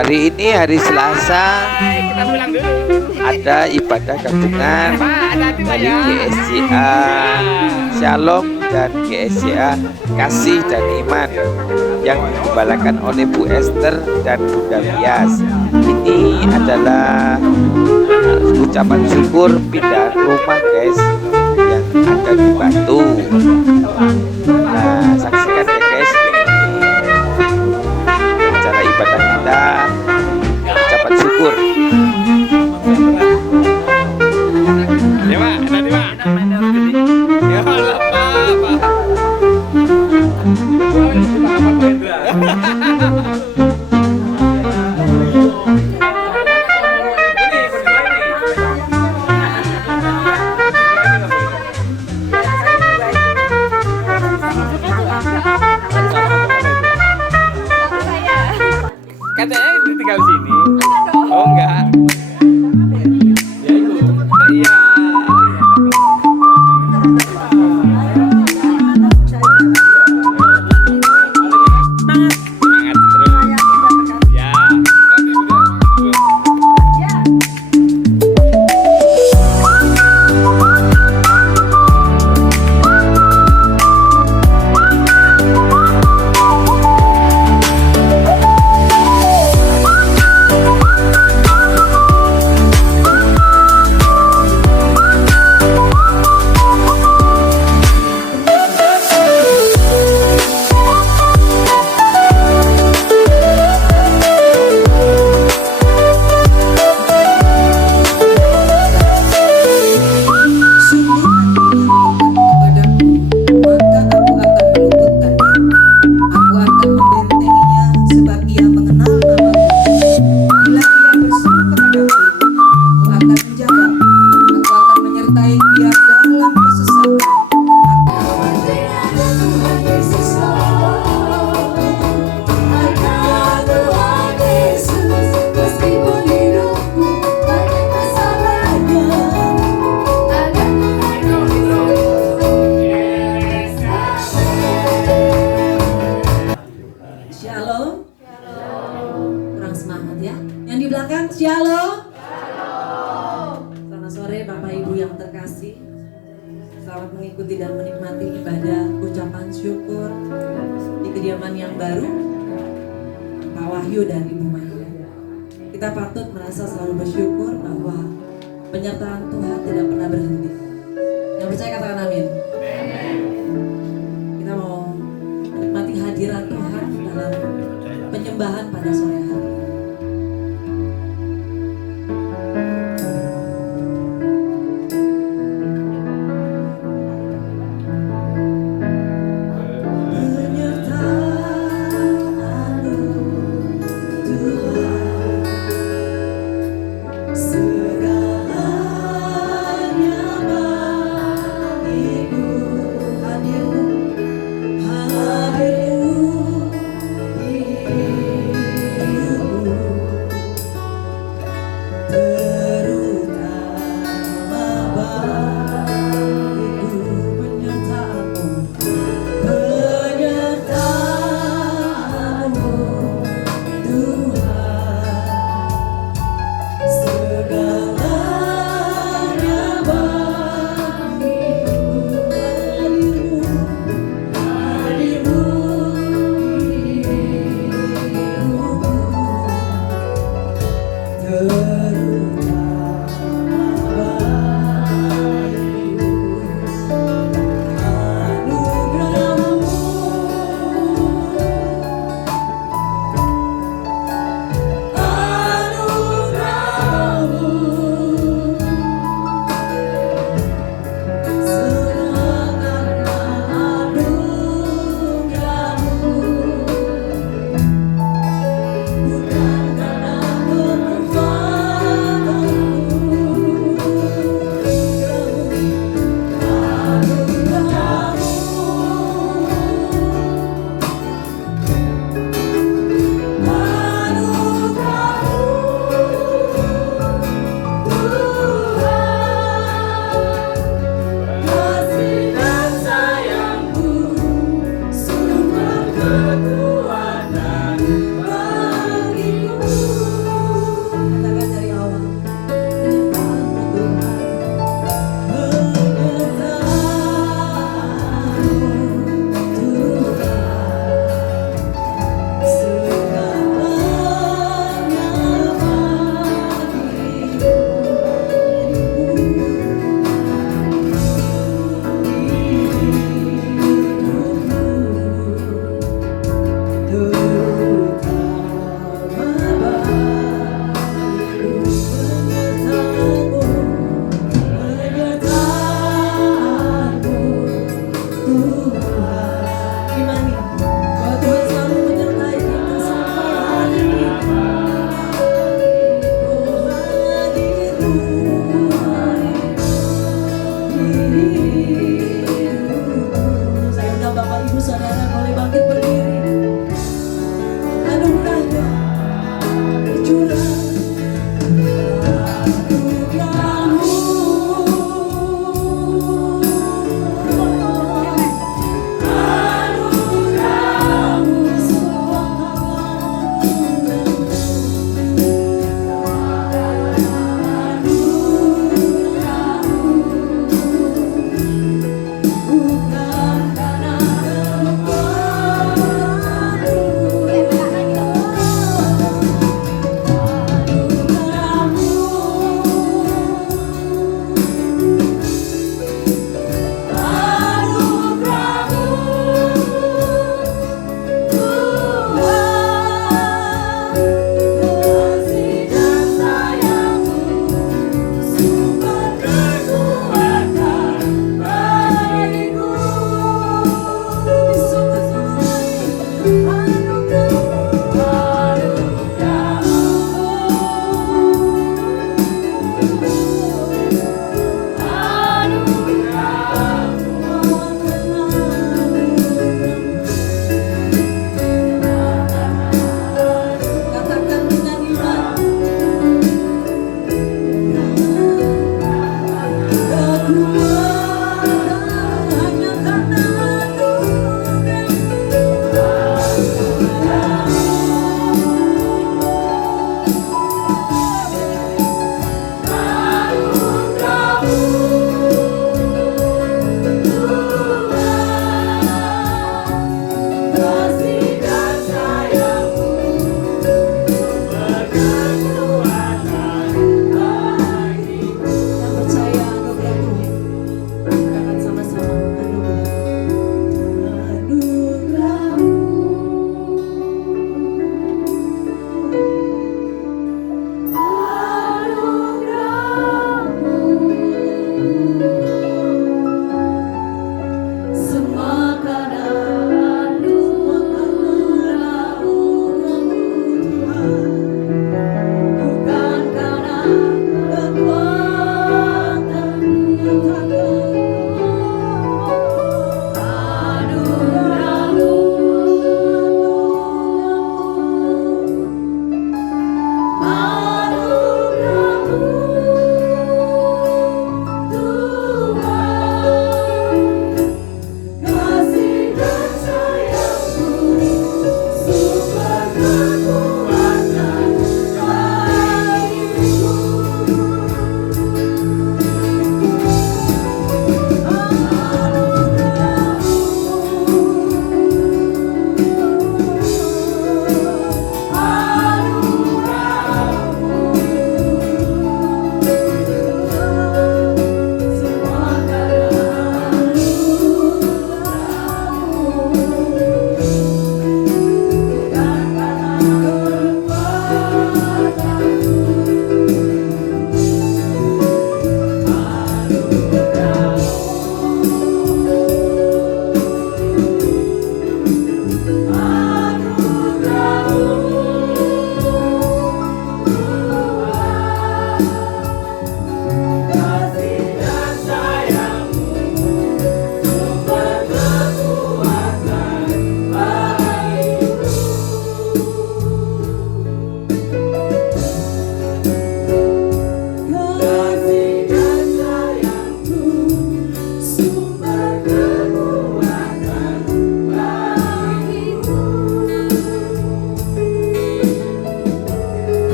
Hari ini hari Selasa, Kita pulang dulu. ada ibadah gabungan dari GSCA Shalom dan GSCA Kasih dan Iman yang digembalakan oleh Bu Esther dan Bunda Wias. Ini adalah ucapan syukur pindahan rumah guys yang ada di Batu. Nah, saksikan ya guys, acara ibadah kita, ucapan syukur. Ya Pak, nanti Pak. Ya Allah Pak. Katanya tinggal di sini. Oh enggak. Ya itu. Iya. Semangat terus. Ya. Shalom. Kurang semangat ya. Yang di belakang shalom. Selamat sore Bapak Ibu yang terkasih. Selamat mengikuti dan menikmati ibadah ucapan syukur di kediaman yang baru Pak Wahyu dan Ibu Maya. Kita patut merasa selalu bersyukur bahwa penyertaan Tuhan tidak pernah berhenti. Yang percaya katakan amin. Kita mau menikmati hadirat Tuhan dalam penyembahan pada sore hari. Hadirmu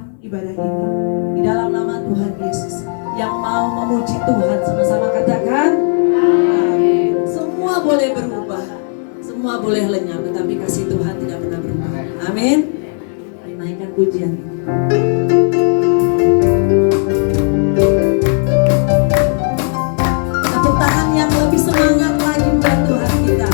menutupan ibadah ini di dalam nama Tuhan Yesus. Yang mau memuji Tuhan sama-sama katakan amin. Semua boleh berubah, semua boleh lenyap, tetapi kasih Tuhan tidak pernah berubah. Amin. Mari naikkan pujian ini. Tepuk tangan yang lebih semangat lagi buat Tuhan kita.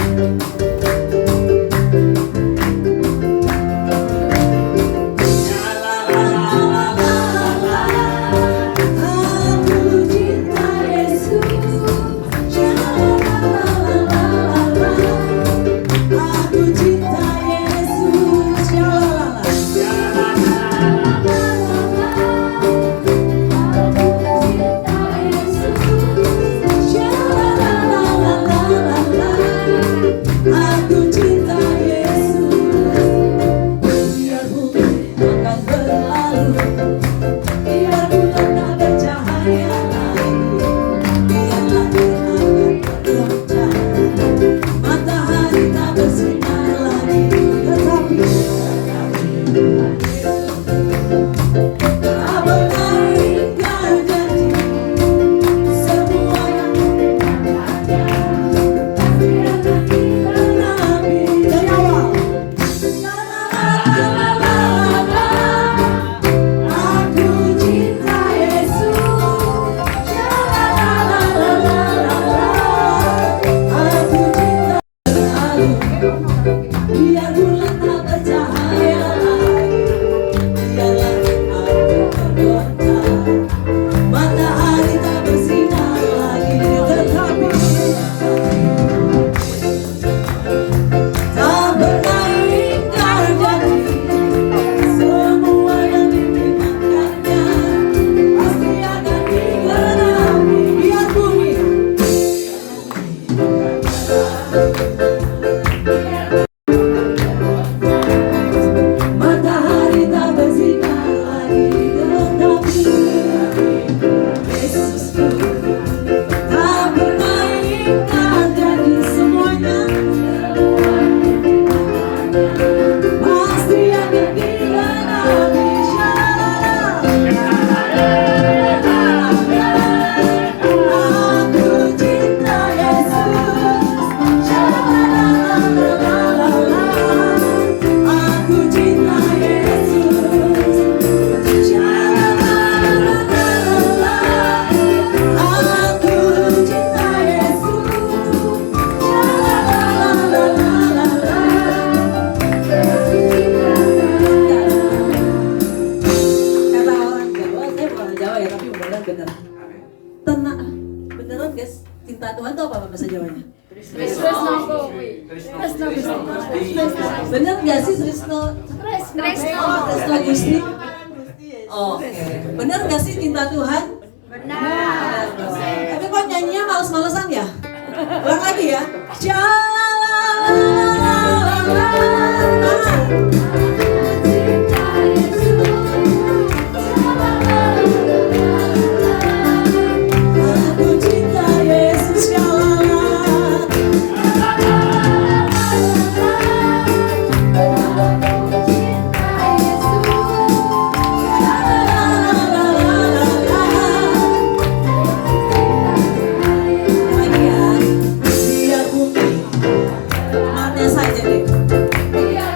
Bener gak sih Trisno? Trisno Gusti? Oke. Bener gak sih cinta Tuhan? Benar. Tapi kok nyanyinya males-malesan ya? Ulang lagi ya. Biar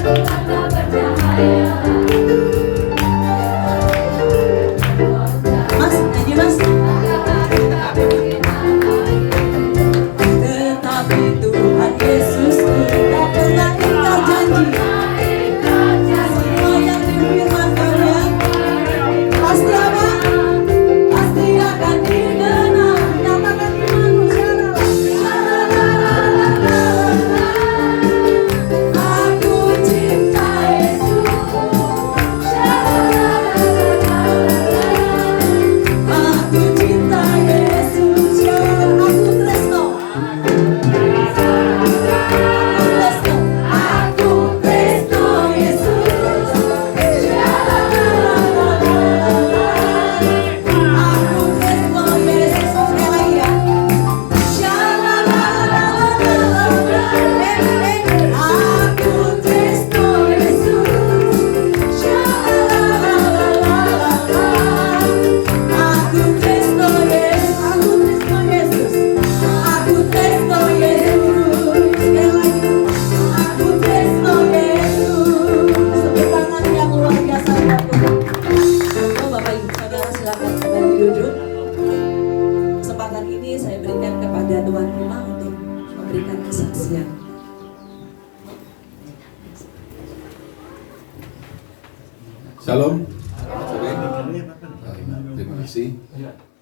bulan tak berjalan. Shalom. Selamat sore. Terima kasih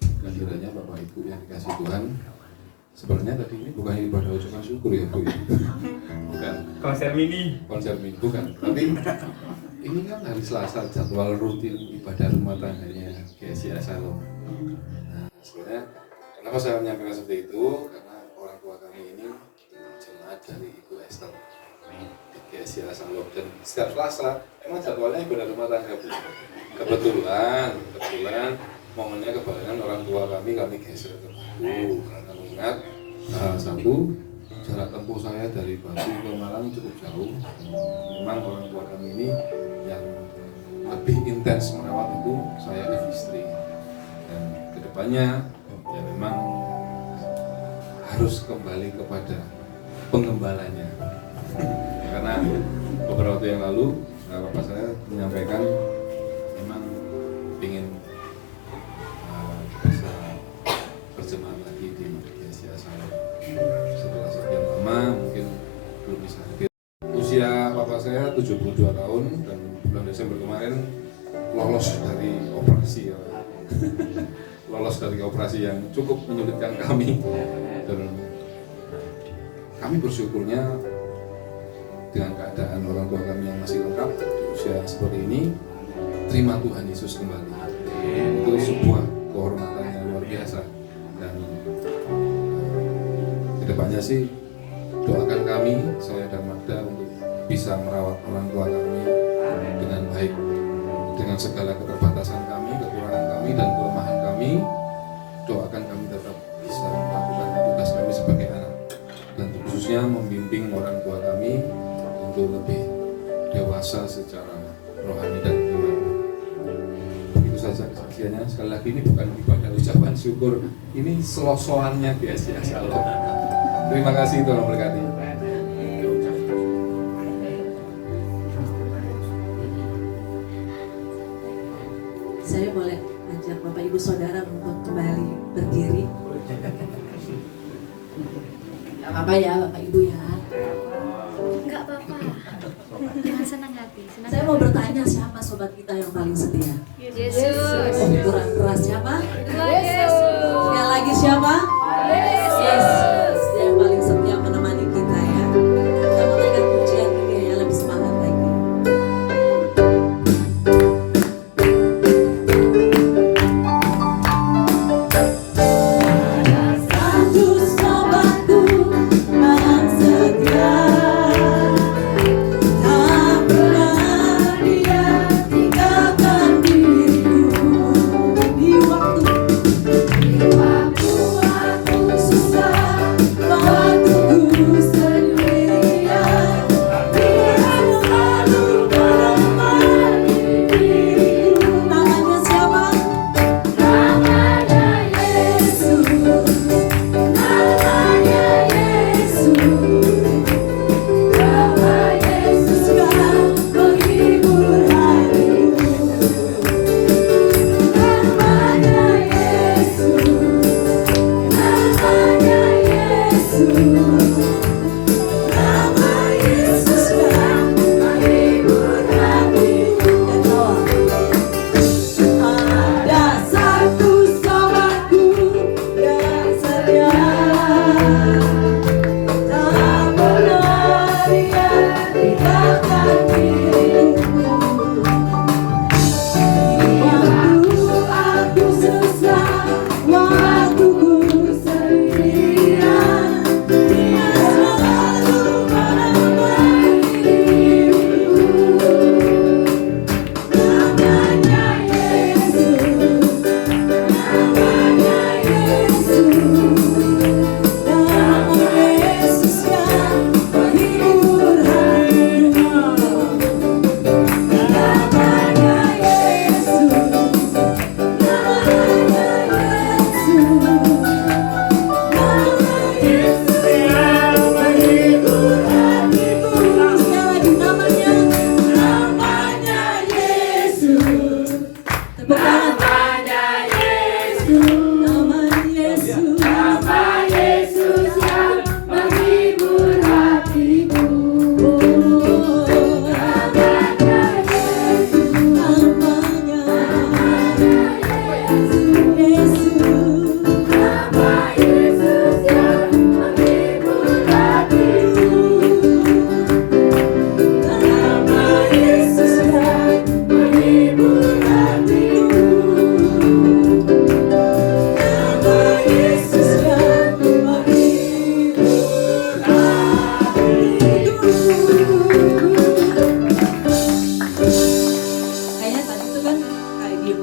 kehadirannya Bapak Ibu yang dikasih Tuhan. Sebenarnya tadi ini bukan ibadah ucapan syukur ya Bu. Bukan. Konser mini. Konser mini bukan. Tapi ini kan hari Selasa jadwal rutin ibadah rumah tangganya GSI Shalom. Nah, sebenarnya kenapa saya menyampaikan seperti itu? Karena orang tua kami ini jemaat dari Ibu Esther di GSI Shalom, dan setiap Selasa emang jadwalnya ibadah rumah tangga Bu. Kebetulan momennya kebetulan orang tua kami geser ke Batu, karena mengingat satu jarak tempuh saya dari Batu ke Malang cukup jauh. Memang orang tua kami ini yang lebih intens merawat itu saya dan istri, dan kedepannya ya memang harus kembali kepada penggembalanya. Karena beberapa waktu yang lalu bapak saya menyampaikan memang ingin bisa berjemaah lagi di GSI Shalom. Setelah sekian lama mungkin belum bisa hadir. Usia papa saya 72 tahun dan bulan Desember kemarin lolos dari operasi ya. Lolos dari operasi yang cukup menyulitkan kami, dan kami bersyukurnya dengan keadaan orang tua kami yang masih lengkap di usia seperti ini. Terima Tuhan Yesus kembali. Itu sebuah kehormatan yang luar biasa, dan kedepannya sih doakan kami, saya dan Magda, untuk bisa merawat orang tua kami dengan baik, dengan segala keterbatasan kami, kekurangan kami, dan kelemahan kami. Doakan kami tetap bisa melakukan tugas kami sebagai anak, dan khususnya membimbing orang tua kami untuk lebih dewasa secara rohani dan iman. Begitu saja kesaksiannya. Sekali lagi, ini bukan ibadah ucapan syukur, ini selosoannya GSI Shalom. Terima kasih, Tuhan memberkati. Saya boleh ajak Bapak Ibu Saudara untuk kembali berdiri. Gak apa-apa ya Bapak Ibu ya. Enggak apa-apa. Dengan senang hati. Saya mau bertanya, siapa sobat kita yang paling setia? Yesus. Oh, kurang keras, siapa? Yesus. Sekali lagi siapa? Yesus. Dia yang paling setia menemani kita ya. Kita menaikkan pujian ini ya, lebih semangat lagi. Satu sobatku yang setia, tak pernah dia tinggalkan.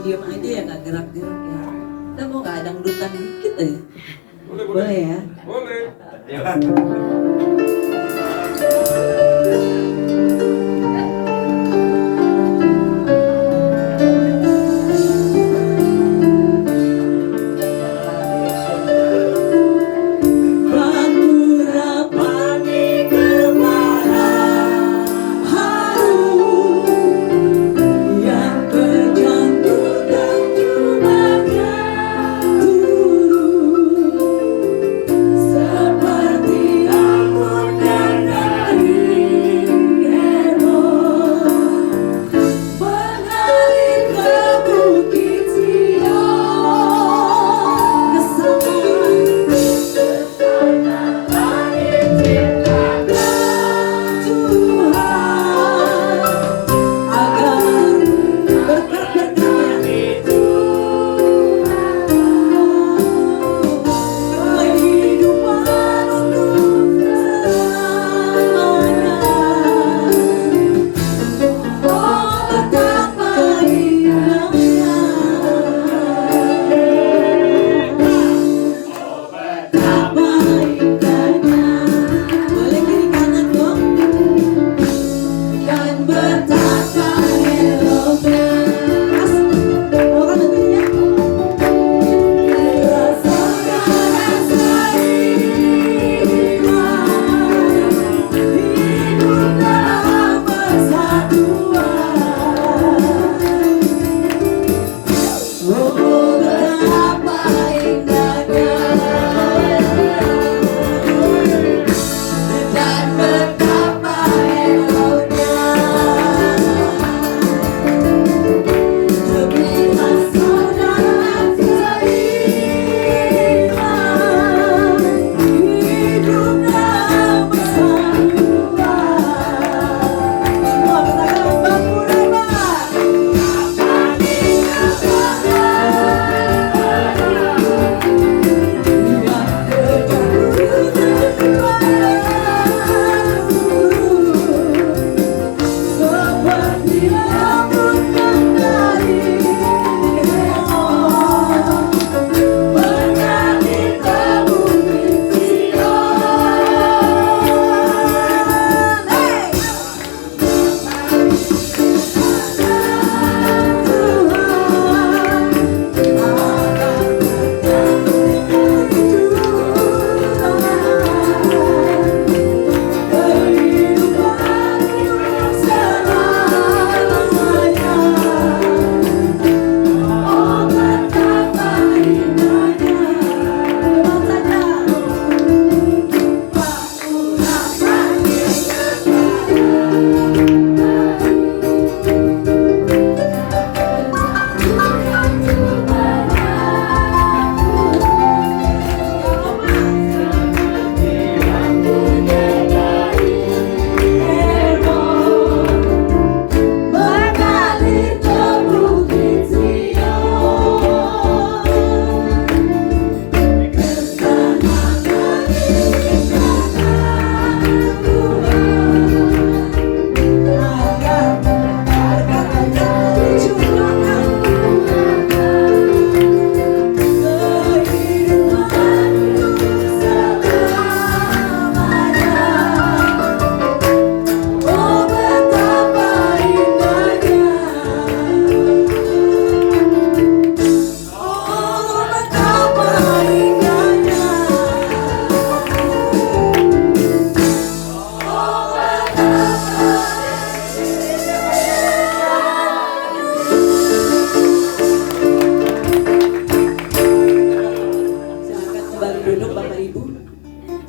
diam aja ya, nggak gerak-gerak ya. Kita mau nggak ada ngulutan dikit aja? Boleh ya? Boleh.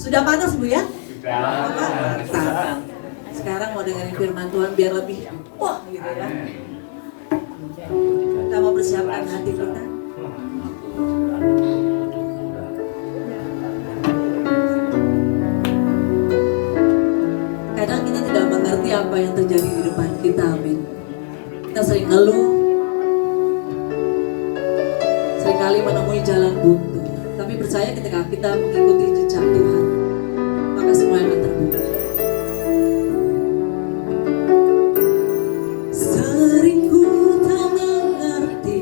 Sudah panas Bu ya? Sudah. Mantap. Sekarang mau dengerin firman Tuhan biar lebih wah gitu ya. Kita mau persiapkan hati kita. Kadang kita tidak mengerti apa yang terjadi di depan kita, amin. Kita sering ngeluh, seringkali menemui jalan buntu. Tapi percaya ketika kita mengikuti jejak Tuhan, maka semua akan terbuka. Sering ku tak mengerti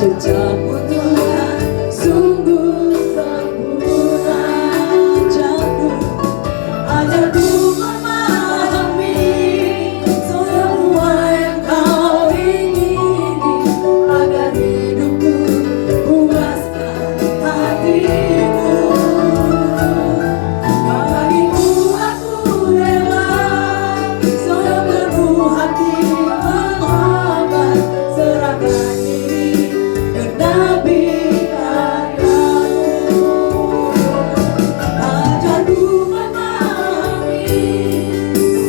Jejakmu Tuhan sungguh sempurna, ajarku memahami semua yang kau ingini, agar hidupku puaskan hatimu. Bagimu aku rela sepenuh hati menghamba, serahkan diri genapi karyamu. Ajarku memahami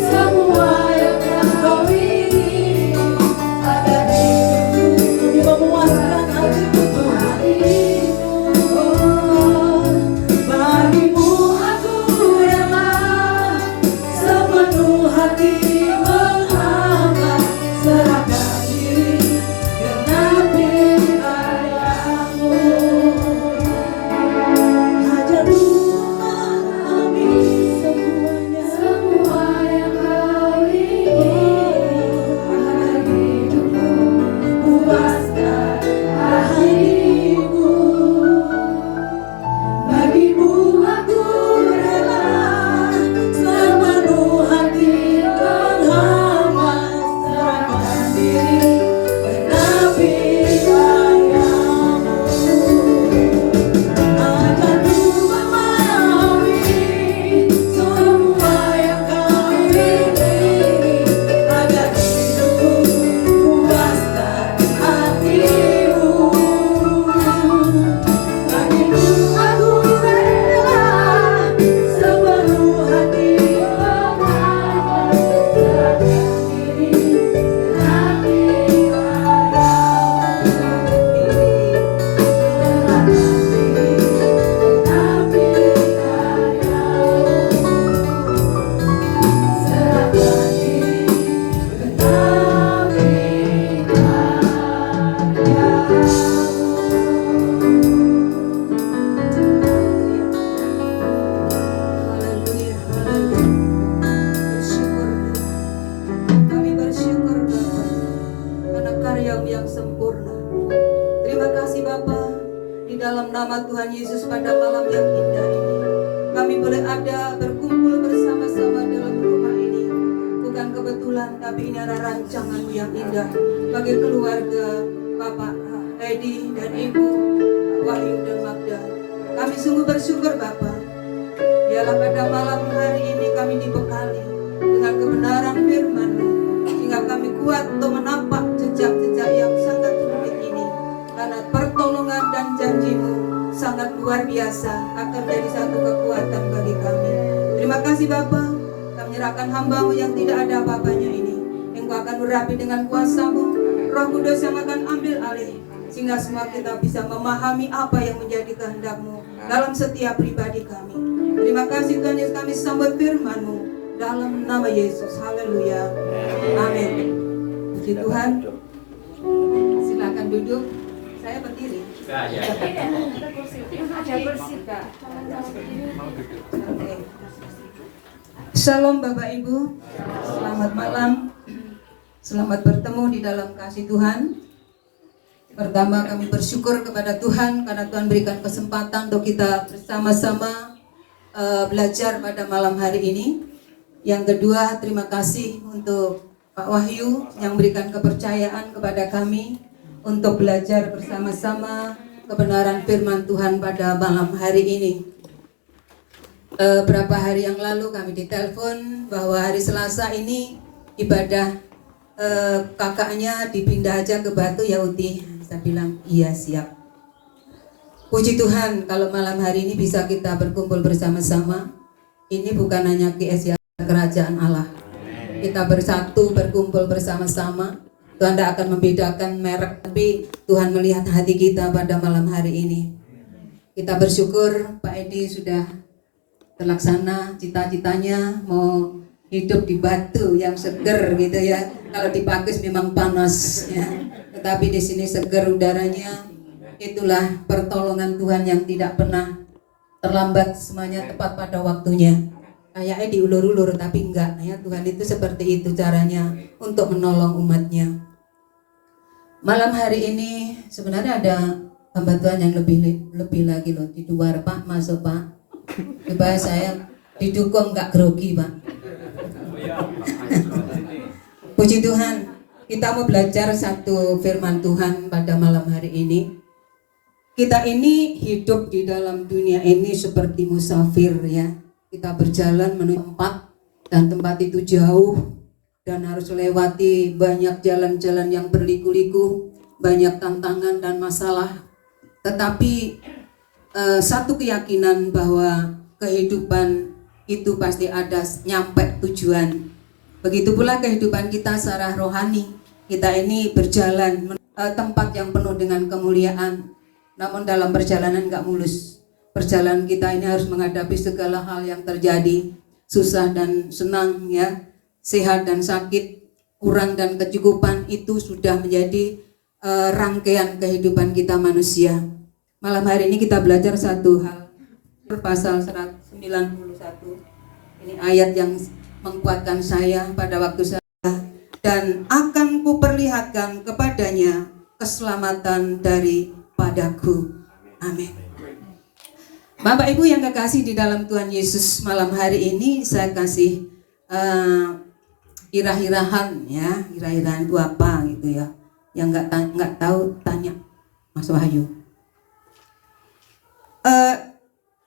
semua yang kau ingini, agar hidupku memuaskan hatimu. Bagimu aku rela sepenuh hati menghamba, serahkan diri genapi karyamu. Ajarku memahami semuanya, semua yang kau ingini, agar hidupku puaskan hatimu. Bagimu aku rela sepenuh hati menghamba, serahkan diri genapi karyamu. Ajarku memahami semua yang kau ingini, agar hidupku puaskan hatimu. Bagimu aku rela sepenuh hati menghamba, serahkan diri genapi Haleluya, haleluya. Bersyukur Tuhan. Kami bersyukur Bapa karena karya-Mu yang sempurna. Terima kasih Bapa, di dalam nama Tuhan Yesus pada malam yang indah ini kami boleh ada berkumpul bersama-sama dalam rumah ini. Bukan kebetulan, tapi ini adalah rancangan-Mu yang indah bagi keluarga Bapak Edi dan Ibu Wahyu dan Magda. Kami sungguh bersyukur Bapa. Biarlah pada malam hari ini kami dibekali dengan kebenaran firman-Mu, sehingga kami kuat untuk menapak jejak-jejak yang sangat rumit ini. Karena pertolongan dan janji-Mu sangat luar biasa, akan jadi satu kekuatan bagi kami. Terima kasih Bapa, kami menyerahkan hamba-Mu yang tidak ada apa-apanya ini. Engkau akan urapi dengan kuasa-Mu, Roh Kudus yang akan ambil alih, sehingga semua kita bisa memahami apa yang menjadi kehendak-Mu dalam setiap pribadi kami. Terima kasih Tuhan Yesus, kami sambut firman-Mu dalam nama Yesus. Haleluya. Amin. Puji Tuhan. Silakan duduk. Saya berdiri. Ada kursi Kak. Shalom Bapak Ibu. Selamat malam. Selamat bertemu di dalam kasih Tuhan. Pertama kami bersyukur kepada Tuhan karena Tuhan berikan kesempatan untuk kita bersama-sama belajar pada malam hari ini. Yang kedua, terima kasih untuk Pak Wahyu yang berikan kepercayaan kepada kami untuk belajar bersama-sama kebenaran firman Tuhan pada malam hari ini. Berapa hari yang lalu kami ditelepon bahwa hari Selasa ini ibadah kakaknya dipindah aja ke Batu Yauti. Saya bilang iya siap. Puji Tuhan kalau malam hari ini bisa kita berkumpul bersama-sama. Ini bukan hanya GSI Kerajaan Allah. Kita bersatu berkumpul bersama-sama. Tuhan tidak akan membedakan merek, tapi Tuhan melihat hati kita pada malam hari ini. Kita bersyukur Pak Edi sudah terlaksana cita-citanya mau hidup di Batu yang seger gitu ya. Kalau di Pakis memang panas ya. Tetapi di sini seger udaranya. Itulah pertolongan Tuhan yang tidak pernah terlambat, semuanya tepat pada waktunya. Kayaknya diulur-ulur tapi enggak ya. Tuhan itu seperti itu caranya untuk menolong umatnya. Malam hari ini sebenarnya ada hamba Tuhan yang lebih lagi loh di luar Pak, masuk Pak, supaya saya didukung nggak grogi Pak. Puji Tuhan, kita mau belajar satu firman Tuhan pada malam hari ini. Kita ini hidup di dalam dunia ini seperti musafir ya. Kita berjalan menuju tempat dan tempat itu jauh dan harus lewati banyak jalan-jalan yang berliku-liku, banyak tantangan dan masalah. Tetapi satu keyakinan bahwa kehidupan itu pasti ada nyampe tujuan. Begitu pula kehidupan kita secara rohani. Kita ini berjalan tempat yang penuh dengan kemuliaan. Namun dalam perjalanan gak mulus. Perjalanan kita ini harus menghadapi segala hal yang terjadi, susah dan senang ya. Sehat dan sakit, kurang dan kecukupan, itu sudah menjadi rangkaian kehidupan kita manusia. Malam hari ini kita belajar satu hal, pasal 191. Ini ayat yang menguatkan saya pada waktu saya, dan akan kuperlihatkan kepadanya keselamatan daripadaku. Amin. Bapak Ibu yang kekasih di dalam Tuhan Yesus, malam hari ini saya kasih irah-irahan ya. Irah-irahan itu apa gitu ya, yang nggak tahu tanya Mas Wahyu.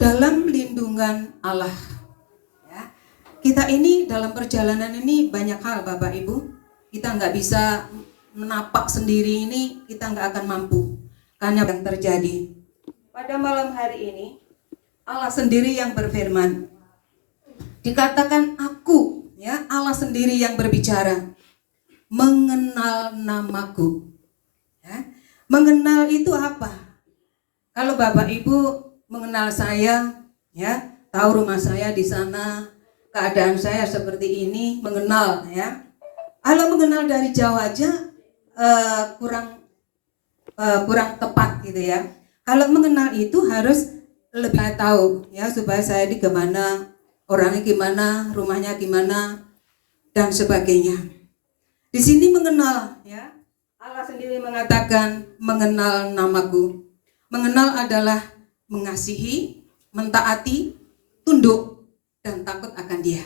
Dalam lindungan Allah ya. Kita ini dalam perjalanan ini banyak hal Bapak Ibu. Kita nggak bisa menapak sendiri, ini kita nggak akan mampu karena yang terjadi. Pada malam hari ini Allah sendiri yang berfirman. Dikatakan aku ya, Allah sendiri yang berbicara, mengenal namaku ya. Mengenal itu apa? Kalau Bapak Ibu mengenal saya ya, tahu rumah saya di sana, keadaan saya seperti ini, mengenal ya. Kalau mengenal dari jauh aja kurang tepat gitu ya. Kalau mengenal itu harus lebih tahu ya, supaya saya di kemana, orangnya gimana, rumahnya gimana, dan sebagainya. Di sini mengenal ya, Allah sendiri mengatakan mengenal namaku. Mengenal adalah mengasihi, mentaati, tunduk, dan takut akan Dia.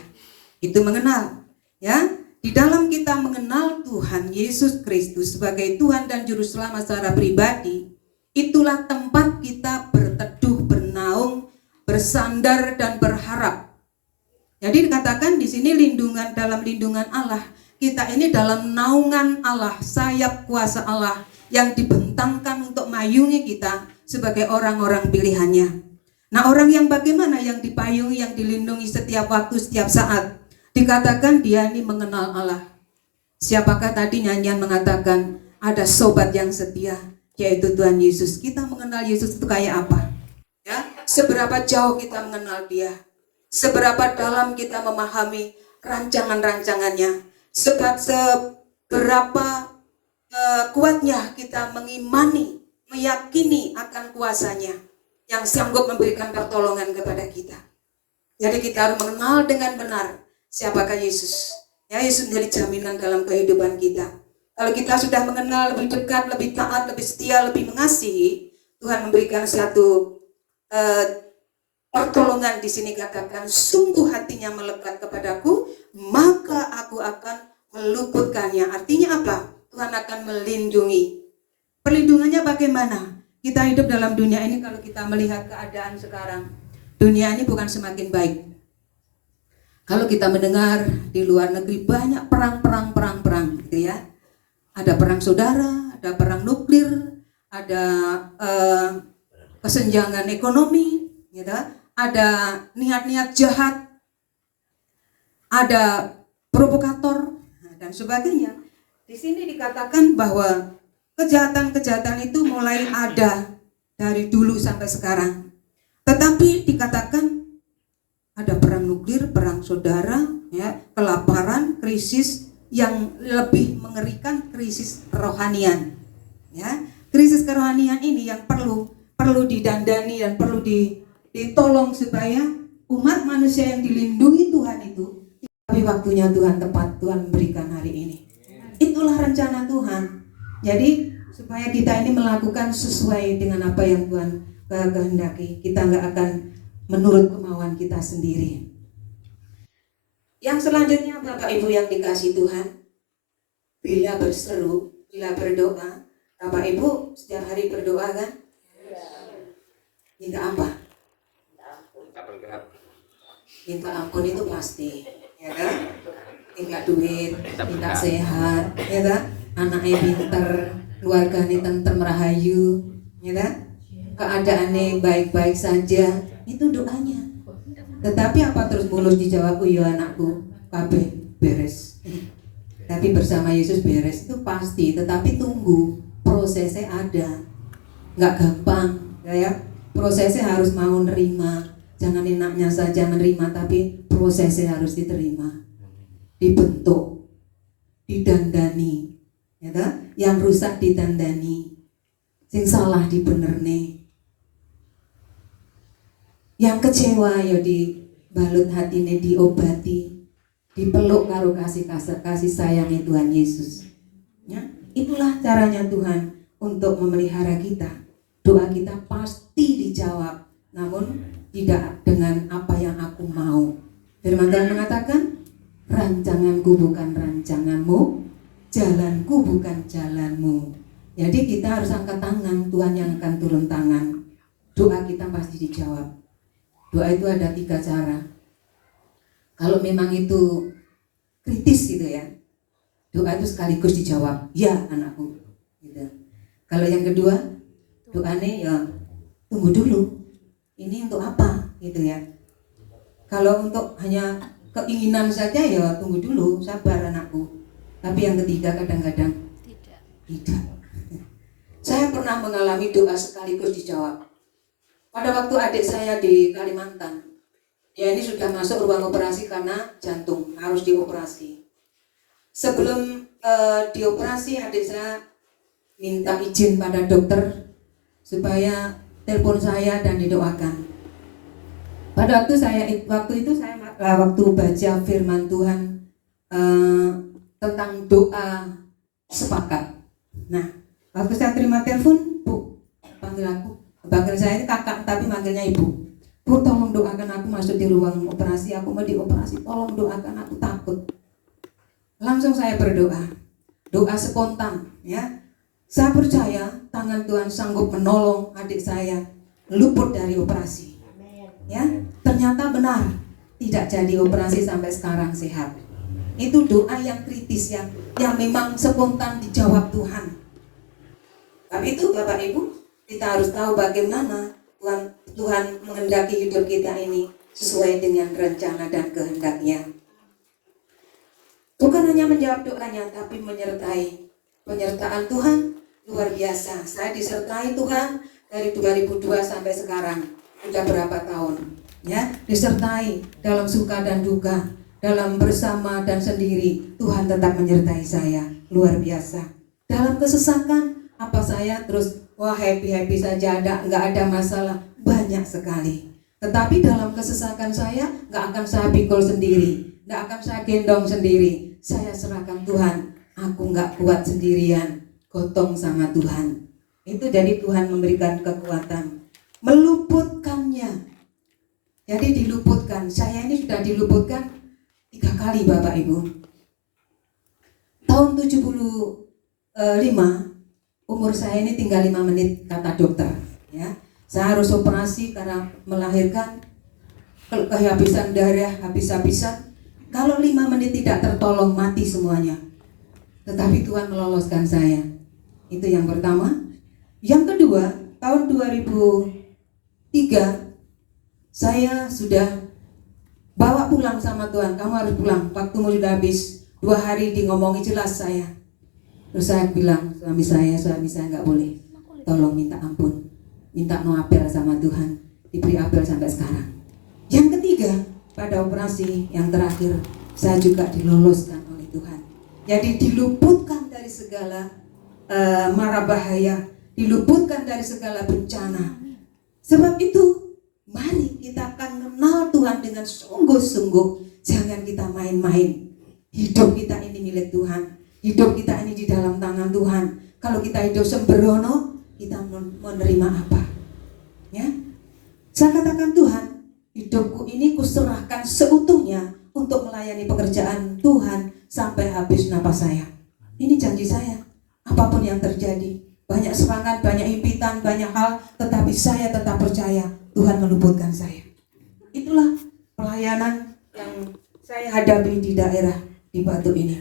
Itu mengenal ya. Di dalam kita mengenal Tuhan Yesus Kristus sebagai Tuhan dan Juru Selamat secara pribadi, itulah tempat kita berteduh, bernaung, bersandar, dan berharap. Jadi dikatakan di sini dalam lindungan Allah. Kita ini dalam naungan Allah, sayap kuasa Allah yang dibentangkan untuk mayungi kita sebagai orang-orang pilihannya. Nah, orang yang bagaimana yang dipayungi, yang dilindungi setiap waktu, setiap saat. Dikatakan dia ini mengenal Allah. Siapakah tadi nyanyian mengatakan ada sobat yang setia, yaitu Tuhan Yesus. Kita mengenal Yesus itu kayak apa? Ya, seberapa jauh kita mengenal Dia, seberapa dalam kita memahami rancangan-rancangannya, seberapa kuatnya kita mengimani, meyakini akan kuasanya yang sanggup memberikan pertolongan kepada kita. Jadi kita harus mengenal dengan benar siapakah Yesus. Ya, Yesus menjadi jaminan dalam kehidupan kita. Kalau kita sudah mengenal lebih dekat, lebih taat, lebih setia, lebih mengasihi, Tuhan memberikan satu pertolongan. Di sini katakan, sungguh hatinya melekat kepadaku, maka aku akan meluputkannya. Artinya apa? Tuhan akan melindungi. Perlindungannya bagaimana? Kita hidup dalam dunia ini, kalau kita melihat keadaan sekarang, dunia ini bukan semakin baik. Kalau kita mendengar di luar negeri banyak perang gitu ya. Ada perang saudara, ada perang nuklir, ada kesenjangan ekonomi, gitu. Ada niat-niat jahat, ada provokator dan sebagainya. Di sini dikatakan bahwa kejahatan-kejahatan itu mulai ada dari dulu sampai sekarang. Tetapi dikatakan ada perang nuklir, perang saudara, ya, kelaparan, krisis yang lebih mengerikan, krisis kerohanian. Ya, krisis kerohanian ini yang perlu didandani dan perlu ditolong supaya umat manusia yang dilindungi Tuhan itu, tapi waktunya Tuhan tepat, Tuhan memberikan hari ini. Itulah rencana Tuhan. Jadi supaya kita ini melakukan sesuai dengan apa yang Tuhan kehendaki. Kita nggak akan menurut kemauan kita sendiri. Yang selanjutnya Bapak Ibu yang dikasih Tuhan, bila berseru, bila berdoa, Bapak Ibu setiap hari berdoa kan? Minta apa? Minta ampun itu pasti, ya kan? Minta duit, minta sehat, ya kan? Anaknya pinter, keluarganya tentrem rahayu, ya kan? Keadaannya baik-baik saja, itu doanya. Tetapi apa terus mulus dijawab, ya anakku, kabeh beres. Tapi bersama Yesus beres itu pasti, tetapi tunggu, prosesnya ada, nggak gampang, ya. Prosesnya harus mau nerima, jangan enaknya saja menerima, tapi prosesnya harus diterima, dibentuk, didandani, ya kan? Yang rusak didandani, sing salah dibenerne, yang kecewa ya dibalut hatine, diobati, dipeluk karo kasih sayangnya Tuhan Yesus. Ya, itulah caranya Tuhan untuk memelihara kita. Doa kita pasti dijawab, namun tidak dengan apa yang aku mau. Firman Tuhan mengatakan, rancanganku bukan rancanganmu, jalanku bukan jalanmu. Jadi kita harus angkat tangan, Tuhan yang akan turun tangan. Doa kita pasti dijawab. Doa itu ada 3 cara. Kalau memang itu kritis gitu ya, doa itu sekaligus dijawab, ya anakku gitu. Kalau yang kedua, doanya ya tunggu dulu, ini untuk apa gitu ya. Kalau untuk hanya keinginan saja ya tunggu dulu, sabar anakku. Tapi yang ketiga kadang-kadang tidak. Saya pernah mengalami doa sekaligus dijawab. Pada waktu adik saya di Kalimantan, ya ini sudah masuk ruang operasi karena jantung, harus dioperasi. Sebelum dioperasi, adik saya minta izin pada dokter supaya telepon saya dan didoakan. Pada waktu itu saya waktu baca firman Tuhan tentang doa sepakat. Nah, waktu saya terima telepon, Bu, panggil aku. Panggil saya ini kakak tapi manggilnya ibu. Bu, tolong doakan aku masuk di ruang operasi, aku mau dioperasi, tolong doakan, aku takut. Langsung saya berdoa, doa spontan ya. Saya percaya tangan Tuhan sanggup menolong adik saya luput dari operasi. Ya, ternyata benar, tidak jadi operasi sampai sekarang sehat. Itu doa yang kritis yang memang spontan dijawab Tuhan. Tapi itu Bapak Ibu, kita harus tahu bagaimana Tuhan menghendaki hidup kita ini sesuai dengan rencana dan kehendaknya. Bukan hanya menjawab doanya, tapi menyertai. Penyertaan Tuhan luar biasa. Saya disertai Tuhan dari 2002 sampai sekarang. Sudah berapa tahun? Ya, disertai dalam suka dan duka, dalam bersama dan sendiri. Tuhan tetap menyertai saya. Luar biasa. Dalam kesesakan, apa saya terus wah happy saja, nggak ada masalah, banyak sekali. Tetapi dalam kesesakan saya nggak akan saya pikul sendiri, nggak akan saya gendong sendiri. Saya serahkan Tuhan, aku nggak kuat sendirian, gotong sama Tuhan. Itu jadi Tuhan memberikan kekuatan, meluputkannya. Jadi diluputkan. Saya ini sudah diluputkan 3 kali Bapak Ibu. Tahun 75. Umur saya ini tinggal 5 menit kata dokter ya. Saya harus operasi karena melahirkan, kehabisan darah habis-habisan. Kalau 5 menit tidak tertolong mati semuanya. Tetapi Tuhan meloloskan saya. Itu yang pertama. Yang kedua, tahun 2003 saya sudah bawa pulang sama Tuhan. Kamu harus pulang, waktumu sudah habis. 2 hari di ngomongi jelas saya. Terus saya bilang suami saya nggak boleh, tolong minta ampun, minta no apel sama Tuhan, diberi apel sampai sekarang. Yang ketiga, pada operasi yang terakhir, saya juga diloloskan oleh Tuhan. Jadi diluputkan dari segala mara bahaya, diluputkan dari segala bencana. Sebab itu, mari kita akan kenal Tuhan dengan sungguh-sungguh, jangan kita main-main. Hidup kita ini milik Tuhan. Hidup kita ini di dalam tangan Tuhan. Kalau kita hidup sembrono, kita menerima apa? Ya, saya katakan Tuhan, hidupku ini kuserahkan seutuhnya untuk melayani pekerjaan Tuhan sampai habis napas saya. Ini janji saya. Apapun yang terjadi, banyak serangan, banyak himpitan, banyak hal, tetapi saya tetap percaya Tuhan meluputkan saya. Itulah pelayanan yang saya hadapi di daerah di Batu ini.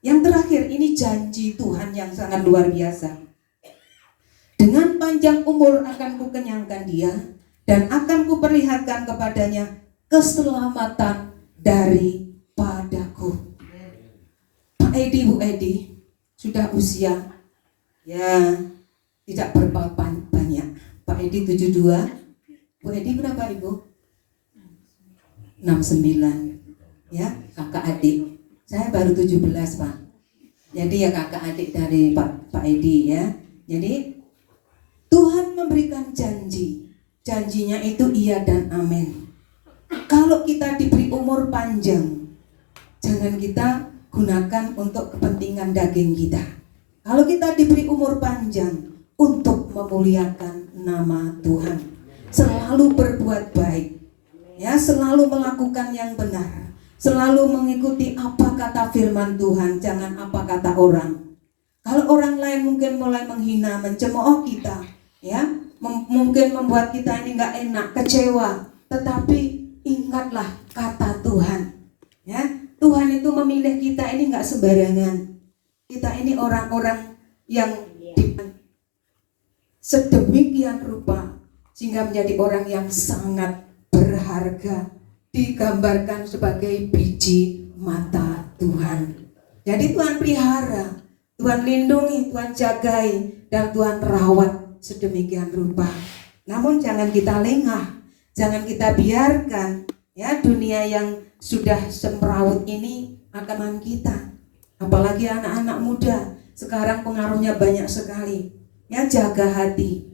Yang terakhir, ini janji Tuhan yang sangat luar biasa. Dengan panjang umur akan kukenyangkan dia, dan akan kuperlihatkan kepadanya keselamatan daripadaku. Pak Edi, Bu Edi, sudah usia ya tidak berapa banyak. Pak Edi 72, Bu Edi berapa Ibu? 69. Ya, kakak adik. Saya baru 17 Pak. Jadi ya kakak adik dari Pak Edi ya. Jadi Tuhan memberikan janji. Janjinya itu iya dan amin. Kalau kita diberi umur panjang, jangan kita gunakan untuk kepentingan daging kita. Kalau kita diberi umur panjang untuk memuliakan nama Tuhan, selalu berbuat baik, ya, selalu melakukan yang benar, selalu mengikuti apa kata firman Tuhan, jangan apa kata orang. Kalau orang lain mungkin mulai menghina, mencemooh kita, ya, mungkin membuat kita ini nggak enak, kecewa, tetapi ingatlah kata Tuhan, ya. Tuhan itu memilih kita ini nggak sembarangan. Kita ini orang-orang yang sedemikian rupa sehingga menjadi orang yang sangat berharga, digambarkan sebagai biji mata Tuhan. Jadi Tuhan pelihara, Tuhan lindungi, Tuhan jagai, dan Tuhan rawat sedemikian rupa. Namun jangan kita lengah, jangan kita biarkan ya dunia yang sudah semrawut ini akan kita. Apalagi anak-anak muda sekarang pengaruhnya banyak sekali. Ya, jaga hati,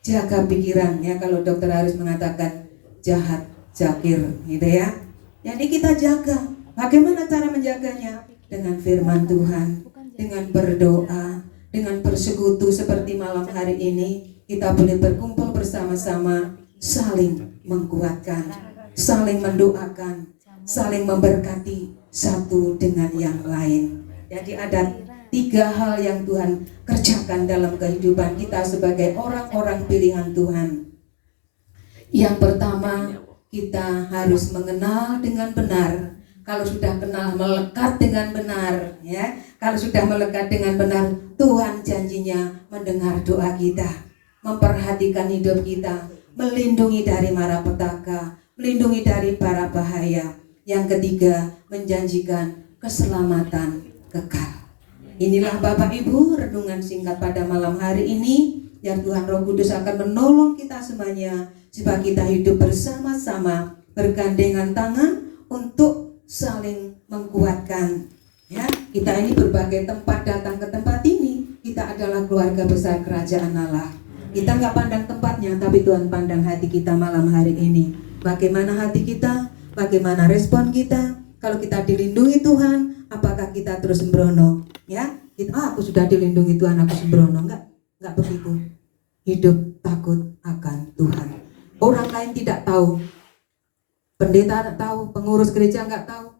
jaga pikiran. Ya, kalau dokter harus mengatakan jahat, jakir, gitu ya. Jadi kita jaga. Bagaimana cara menjaganya? Dengan firman Tuhan, dengan berdoa, dengan bersekutu seperti malam hari ini. Kita boleh berkumpul bersama-sama, saling menguatkan, saling mendoakan, saling memberkati satu dengan yang lain. Jadi ada 3 hal yang Tuhan kerjakan dalam kehidupan kita sebagai orang-orang pilihan Tuhan. Yang pertama, kita harus mengenal dengan benar. Kalau sudah kenal, melekat dengan benar, ya. Kalau sudah melekat dengan benar, Tuhan janjinya mendengar doa kita, memperhatikan hidup kita, melindungi dari mara petaka, melindungi dari para bahaya. Yang ketiga, menjanjikan keselamatan kekal. Inilah Bapak Ibu renungan singkat pada malam hari ini yang Tuhan Roh Kudus akan menolong kita semuanya supaya kita hidup bersama-sama, bergandengan tangan untuk saling menguatkan. Ya, kita ini berbagai tempat datang ke tempat ini, kita adalah keluarga besar kerajaan Allah. Kita nggak pandang tempatnya, tapi Tuhan pandang hati kita malam hari ini. Bagaimana hati kita? Bagaimana respon kita? Kalau kita dilindungi Tuhan, apakah kita terus sembrono? Ya, aku sudah dilindungi Tuhan, aku sembrono. Enggak begitu. Hidup takut akan Tuhan. Orang lain tidak tahu, pendeta tidak tahu, pengurus gereja enggak tahu,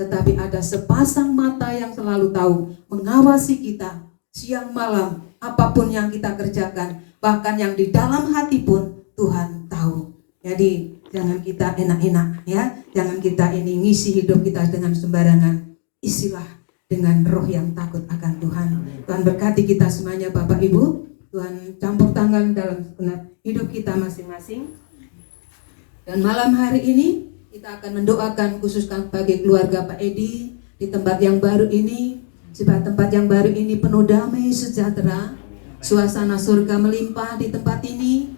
tetapi ada sepasang mata yang selalu tahu, mengawasi kita siang malam, apapun yang kita kerjakan, bahkan yang di dalam hati pun Tuhan tahu. Jadi jangan kita enak-enak, ya. Jangan kita ini ngisi hidup kita dengan sembarangan. Isilah dengan roh yang takut akan Tuhan. Tuhan berkati kita semuanya Bapak Ibu. Tuhan campur tangan dalam hidup kita masing-masing. Dan malam hari ini kita akan mendoakan khususkan bagi keluarga Pak Edi di tempat yang baru ini. Sebab tempat yang baru ini penuh damai sejahtera. Suasana surga melimpah di tempat ini.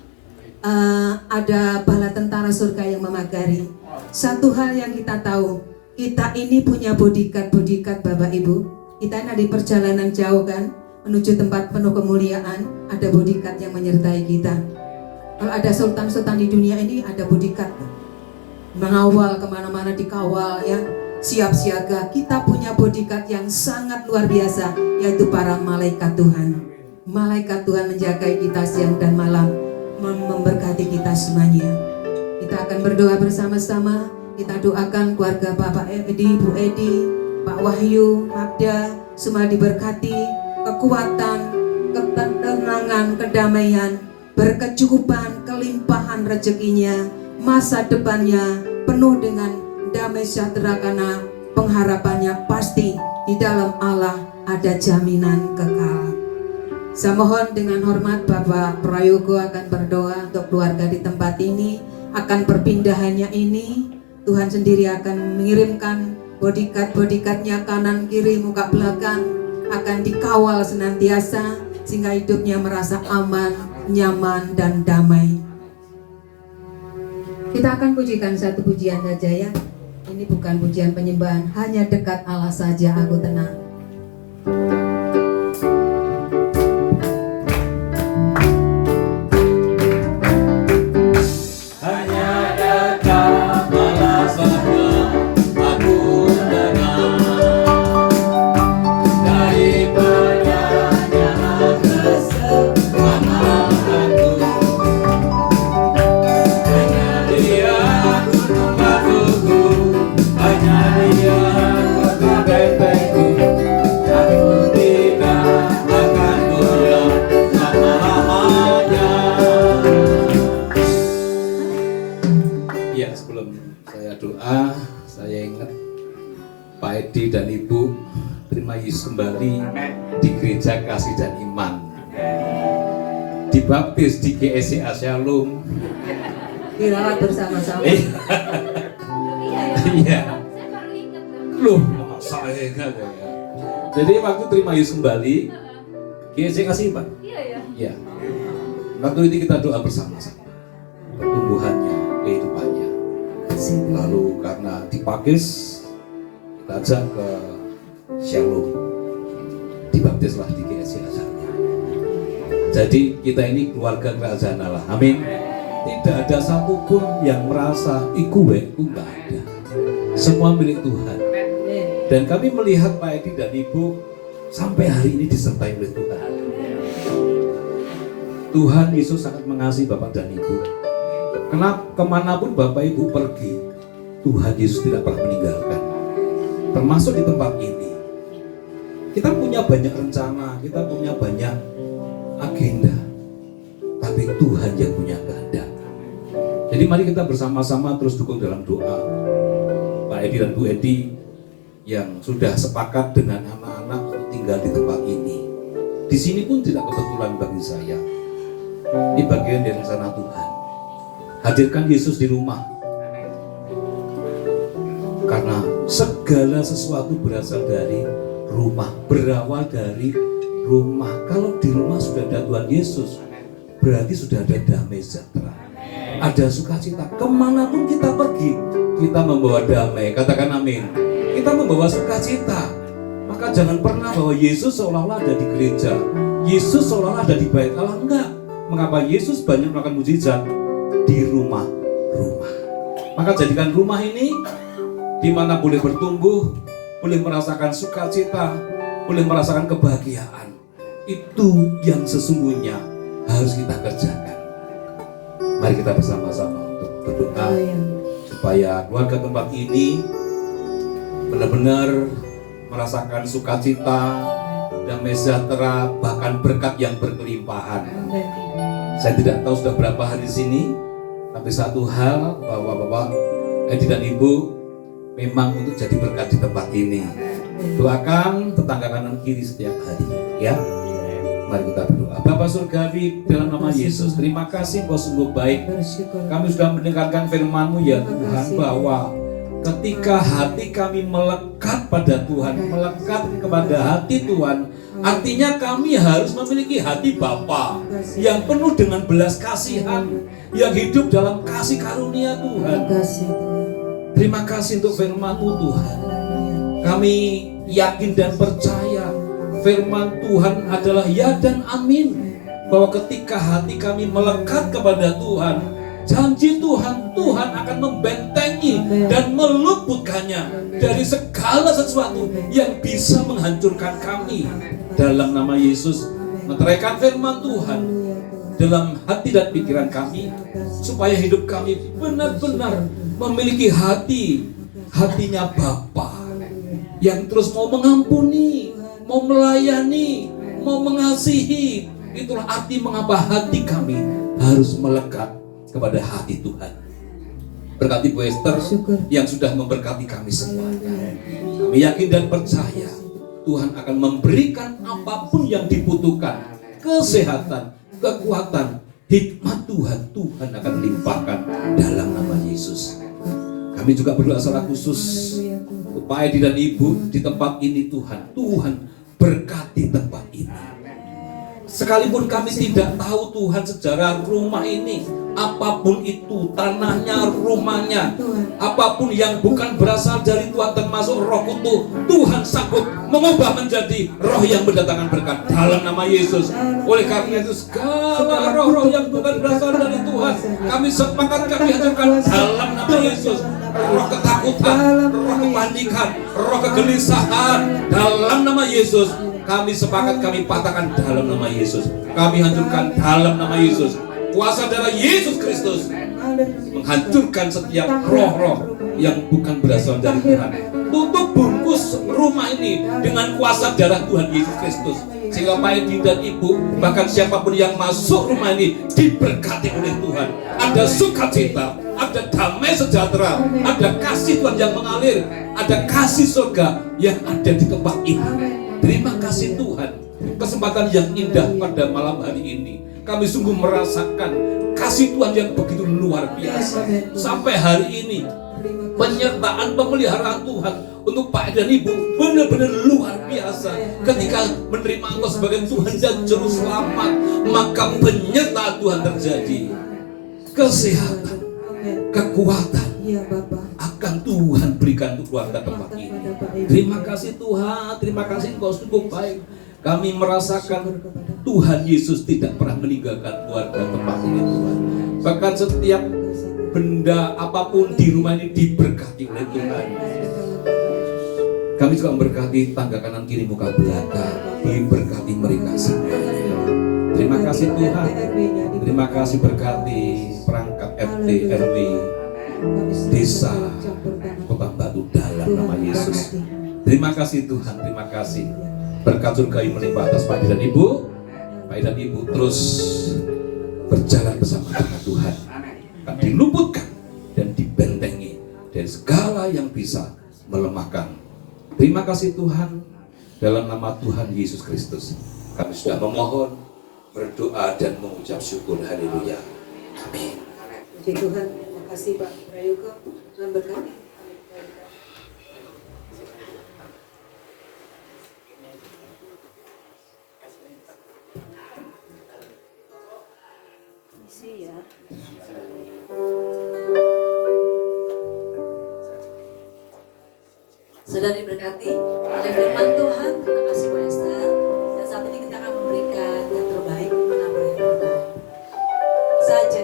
Ada bala tentara surga yang memagari. Satu hal yang kita tahu, kita ini punya bodyguard Bapak Ibu. Kita ini di perjalanan jauh kan, menuju tempat penuh kemuliaan, ada bodyguard yang menyertai kita. Kalau ada sultan-sultan di dunia ini, ada bodyguard mengawal kemana-mana, dikawal ya, siap siaga. Kita punya bodyguard yang sangat luar biasa, yaitu para malaikat Tuhan. malaikat Tuhan menjagai kita siang dan malam, memberkati kita semuanya. Kita akan berdoa bersama-sama. Kita doakan keluarga Bapak Edi, Bu Edi, Pak Wahyu, Magda, semua diberkati, kekuatan, ketenangan, kedamaian, berkecukupan, kelimpahan rezekinya, masa depannya penuh dengan damai sejahtera karena pengharapannya pasti di dalam Allah ada jaminan kekal. Saya mohon dengan hormat Bapak Prayogo akan berdoa untuk keluarga di tempat ini, akan perpindahannya ini. Tuhan sendiri akan mengirimkan bodyguard-bodyguardnya kanan kiri muka belakang, akan dikawal senantiasa sehingga hidupnya merasa aman, nyaman dan damai. Kita akan pujikan satu pujian saja ya. Ini bukan pujian penyembahan, hanya dekat Allah saja aku tenang. Pak Edi dan Ibu terima Yesus kembali di Gereja Kasih dan Iman, dibaptis di GSCA Shalom, dirawat bersama-sama. Iya. Loh, saya ingat ya. Jadi waktu terima Yesus kembali GSCA Kasih Iman. Iya. Waktu itu kita doa bersama-sama pertumbuhannya, kehidupannya. Lalu karena dipakis kita ajak ke Shalom, dibaptislah di GSCA Shalom. Jadi kita ini keluarga kerajaan Allah. Amin. Tidak ada satupun yang merasa iku nggak ada. Semua milik Tuhan. Dan kami melihat Pak Edi dan Ibu sampai hari ini disertai oleh Tuhan. Tuhan Yesus sangat mengasihi Bapak dan Ibu. Kemanapun Bapak Ibu pergi, Tuhan Yesus tidak pernah meninggalkan. Termasuk di tempat ini. Kita punya banyak rencana, kita punya banyak agenda, tapi Tuhan yang punya kehendak. Jadi mari kita bersama-sama terus dukung dalam doa Pak Edi dan Bu Edi yang sudah sepakat dengan anak-anak untuk tinggal di tempat ini. Di sini pun tidak kebetulan bagi saya. Ini bagian dari rencana Tuhan. Hadirkan Yesus di rumah. Karena segala sesuatu berasal dari rumah, berawal dari rumah. Kalau di rumah sudah ada Tuhan Yesus, berarti sudah ada damai sejahtera, ada sukacita. Kemanapun kita pergi, kita membawa damai. Katakan amin. Kita membawa sukacita. Maka jangan pernah bahwa Yesus seolah-olah ada di gereja, Yesus seolah-olah ada di bait Allah. Enggak. Mengapa Yesus banyak melakukan mujizat di rumah-rumah? Maka jadikan rumah ini di mana boleh bertumbuh, boleh merasakan sukacita, boleh merasakan kebahagiaan. Itu yang sesungguhnya harus kita kerjakan. Mari kita bersama-sama untuk berdoa supaya keluarga tempat ini benar-benar merasakan sukacita, damai sejahtera, bahkan berkat yang berkelimpahan. Saya tidak tahu sudah berapa hari di sini, tapi satu hal bahwa Bapak Edi dan Ibu memang untuk jadi berkat di tempat ini. Doakan tetangga kanan kiri setiap hari, ya. Mari kita berdoa. Bapa Surgawi, dalam nama Yesus, terima kasih Engkau sungguh baik. Kami sudah mendengarkan firman-Mu ya Tuhan, bahwa ketika hati kami melekat pada Tuhan, melekat kepada hati Tuhan, artinya kami harus memiliki hati Bapa yang penuh dengan belas kasihan, yang hidup dalam kasih karunia Tuhan. Terima kasih untuk firman-Mu Tuhan. Kami yakin dan percaya firman Tuhan adalah ya dan amin, bahwa ketika hati kami melekat kepada Tuhan, janji Tuhan, Tuhan akan membentengi dan meluputkannya dari segala sesuatu yang bisa menghancurkan kami. Dalam nama Yesus, meteraikan firman Tuhan dalam hati dan pikiran kami, supaya hidup kami benar-benar memiliki hatinya Bapa yang terus mau mengampuni, mau melayani, mau mengasihi. Itulah arti mengapa hati kami harus melekat kepada hati Tuhan. Berkati Bu Esther yang sudah memberkati kami semua. Kami yakin dan percaya Tuhan akan memberikan apapun yang dibutuhkan, kesehatan, kekuatan, hikmat Tuhan akan limpahkan dalam nama Yesus. Kami juga berdoa secara khusus untuk Pak Edi dan Ibu di tempat ini. Tuhan berkati tempat ini. Sekalipun kami tidak tahu Tuhan sejarah rumah ini, apapun itu, tanahnya, rumahnya, apapun yang bukan berasal dari Tuhan termasuk Roh Kudus, Tuhan sanggup mengubah menjadi roh yang mendatangkan berkat dalam nama Yesus. Oleh karena itu segala roh-roh yang bukan berasal dari Tuhan, kami sepakat kami hancurkan dalam nama Yesus. Roh ketakutan, roh kepanikan, roh kegelisahan dalam nama Yesus. Kami sepakat kami patahkan dalam nama Yesus. Kami hancurkan dalam nama Yesus. Kuasa darah Yesus Kristus menghancurkan setiap roh-roh yang bukan berasal dari Tuhan. Tutup bungkus rumah ini dengan kuasa darah Tuhan Yesus Kristus, sehingga Pak Edi dan Ibu, bahkan siapapun yang masuk rumah ini diberkati oleh Tuhan. Ada sukacita, ada damai sejahtera, ada kasih Tuhan yang mengalir, ada kasih surga yang ada di tempat ini. Terima kasih Tuhan, kesempatan yang indah pada malam hari ini. Kami sungguh merasakan kasih Tuhan yang begitu luar biasa. Sampai hari ini penyertaan pemeliharaan Tuhan untuk Pak dan Ibu benar-benar luar biasa. Ketika menerima Engkau sebagai Tuhan dan Juru Selamat, maka penyertaan Tuhan terjadi. Kesehatan, kekuatan akan Tuhan berikan untuk keluarga tempat ini. Terima kasih Tuhan, terima kasih Engkau cukup baik. Kami merasakan Tuhan Yesus tidak pernah meninggalkan keluarga tempat ini Tuhan. Bahkan setiap benda apapun di rumah ini diberkati oleh Tuhan. Kami juga memberkati tangga kanan kiri muka belakang, diberkati mereka semuanya. Terima kasih Tuhan. Terima kasih berkati perangkat RT RW desa Kota Batu dalam nama Yesus. Terima kasih Tuhan, terima kasih. Berkat surga yang melimpah atas Pak Edi dan Ibu. Pak Edi dan Ibu terus berjalan bersama dengan Tuhan, akan diluputkan dan dibentengi dari segala yang bisa melemahkan. Terima kasih Tuhan, dalam nama Tuhan Yesus Kristus kami sudah memohon, berdoa dan mengucap syukur. Haleluya. Amin. Puji Tuhan, terima kasih Pak Prayogo. Tuhan berkati. Sudah diberkati oleh firman Tuhan. Terima kasih Bu Esther. Dan saat ini kita akan memberikan yang terbaik, menambah yang terbaik saja.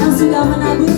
Yang sudah menabur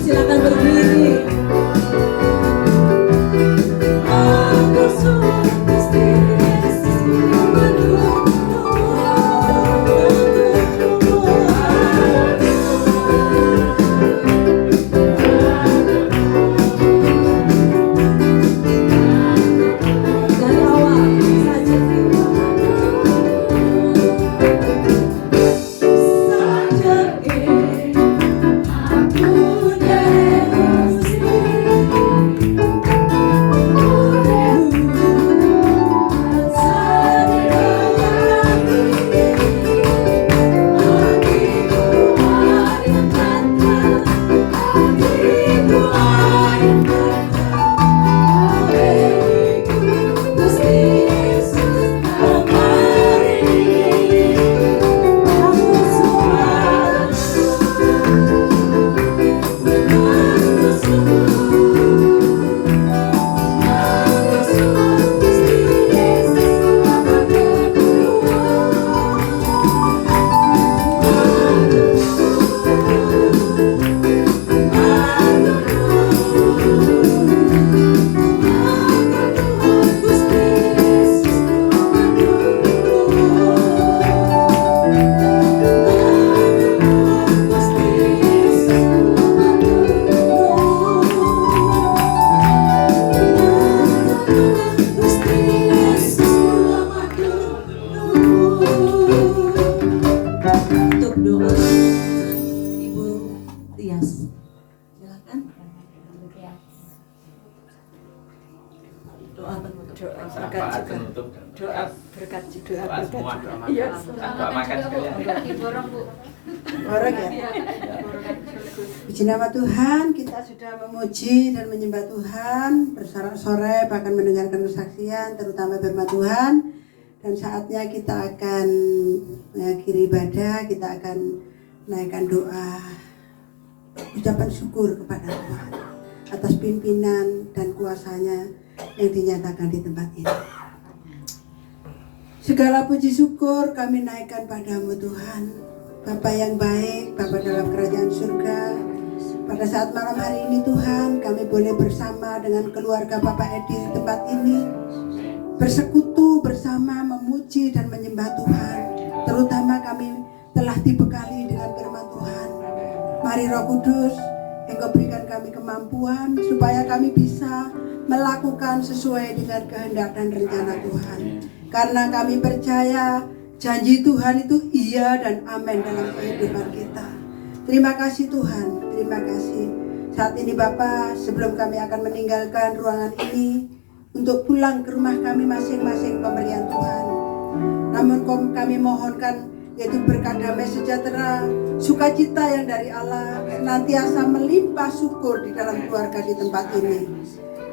Untuk doa Ibu Tias, silakan. Doa penutup. Doa berkat juga. Doa berkat juga. Semua doa makan. Iya, Doa makan sekalian. Diborong, Bu. Orang ya. Puji nama Tuhan, kita sudah memuji dan menyembah Tuhan bersorak-sorai, bahkan mendengarkan kesaksian, terutama firman Tuhan. Dan saatnya kita akan mengakhiri ibadah, kita akan menaikkan doa ucapan syukur kepada Tuhan atas pimpinan dan kuasanya yang dinyatakan di tempat ini. Segala puji syukur kami naikkan padamu Tuhan, Bapa yang baik, Bapa dalam kerajaan surga. Pada saat malam hari ini Tuhan, kami boleh bersama dengan keluarga Bapak Edi di tempat ini, bersekutu bersama memuji dan menyembah Tuhan. Terutama kami telah dibekali dengan firman Tuhan. Mari Roh Kudus, Engkau berikan kami kemampuan supaya kami bisa melakukan sesuai dengan kehendak dan rencana Tuhan. Karena kami percaya janji Tuhan itu iya dan amin dalam kehidupan kita. Terima kasih Tuhan, terima kasih. Saat ini Bapak, sebelum kami akan meninggalkan ruangan ini untuk pulang ke rumah kami masing-masing pemberian Tuhan, namun kami mohonkan yaitu berkat damai sejahtera, sukacita yang dari Allah senantiasa melimpah syukur di dalam keluarga di tempat ini.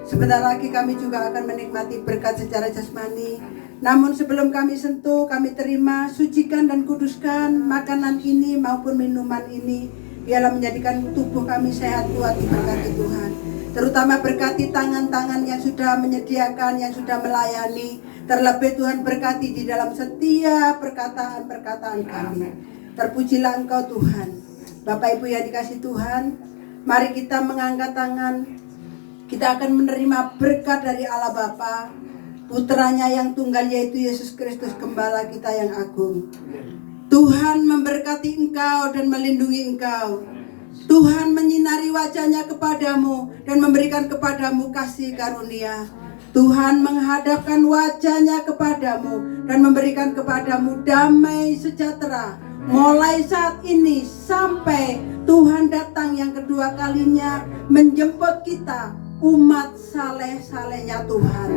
Sebentar lagi kami juga akan menikmati berkat secara jasmani. Namun sebelum kami sentuh, kami terima, sucikan dan kuduskan makanan ini maupun minuman ini. Biarlah menjadikan tubuh kami sehat, kuat diberkati Tuhan. Terutama berkati tangan-tangan yang sudah menyediakan, yang sudah melayani. Terlebih Tuhan berkati di dalam setiap perkataan-perkataan kami. Terpujilah Engkau Tuhan. Bapak Ibu yang dikasih Tuhan, mari kita mengangkat tangan. Kita akan menerima berkat dari Allah Bapa, Putranya yang tunggal yaitu Yesus Kristus Gembala kita yang agung. Tuhan memberkati engkau dan melindungi engkau. Tuhan menyinari wajahnya kepadamu dan memberikan kepadamu kasih karunia. Tuhan menghadapkan wajahnya kepadamu dan memberikan kepadamu damai sejahtera. Mulai saat ini sampai Tuhan datang yang kedua kalinya menjemput kita, umat saleh-salehnya Tuhan,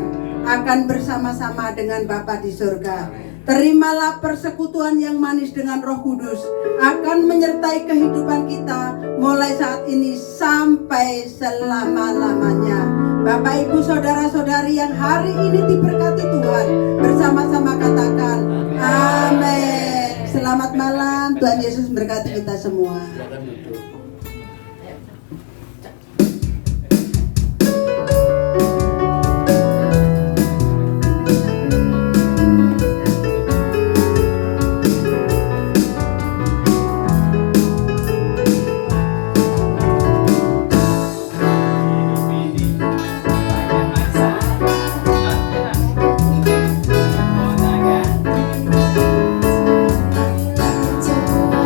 akan bersama-sama dengan Bapa di surga. Terimalah persekutuan yang manis dengan Roh Kudus akan menyertai kehidupan kita mulai saat ini sampai selama-lamanya. Bapak Ibu saudara-saudari yang hari ini diberkati Tuhan, bersama-sama katakan amin. Selamat malam, Tuhan Yesus memberkati kita semua. Jauh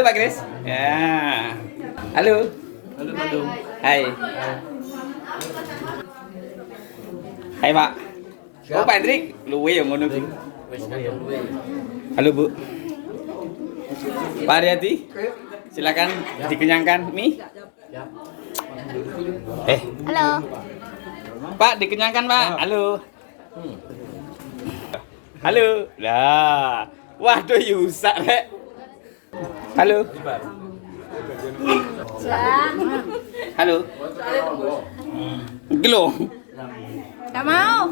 Halo Pak Grace. Ya. Halo. Halo Pak Dum. Hai. Hai Pak. Oh Pak Hendrik, luwe yang ngono ki. Halo Bu. Pak Aryati, silakan dikenyangkan mie. Halo. Pak, dikenyangkan Pak. Halo. Halo. Lah. Waduh Yusak rek. Halo. Halo. Gelo. Gak mau.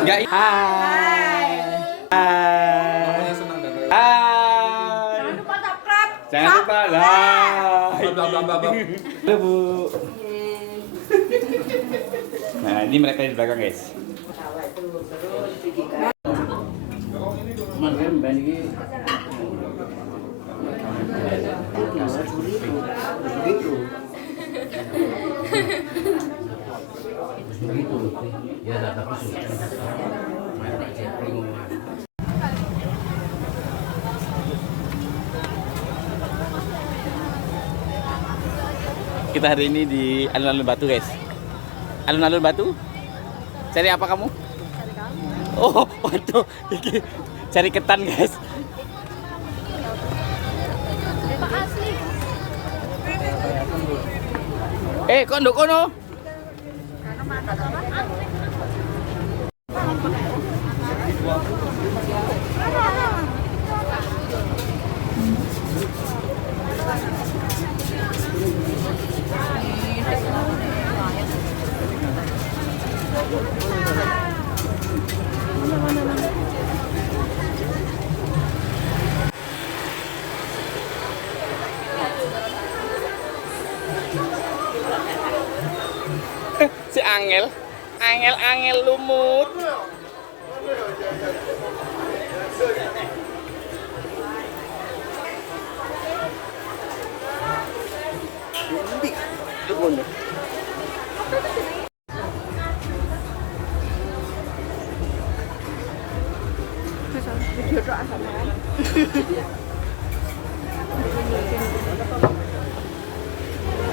Enggak. Hai. Hai. Hai. Jangan lupa subscribe. Jangan lupa like. Halo Bu. Nah, ini mereka di belakang, guys. Kita hari ini di alun-alun Batu, guys. Alun-alun Batu. Cari apa kamu? Oh, waduh. Cari ketan, guys. Pak asli. Kondo kono. Si Angel lumut.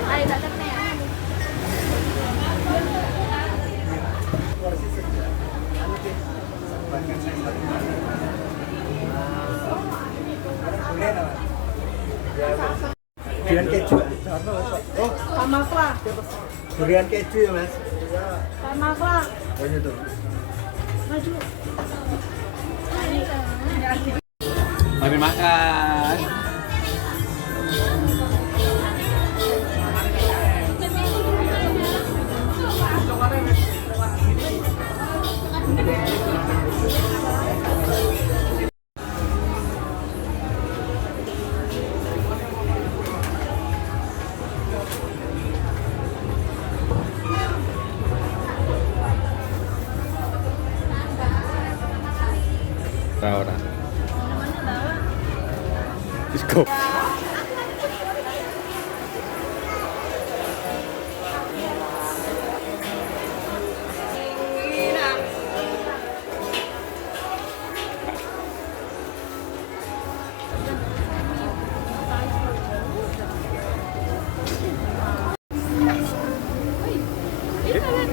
Ay, datang na yan. Durian keju. Oh, sama lah. Durian keju ya, Mas. Sama lah. Banyak tuh. Maju. Mari makan. Ora. Let's go.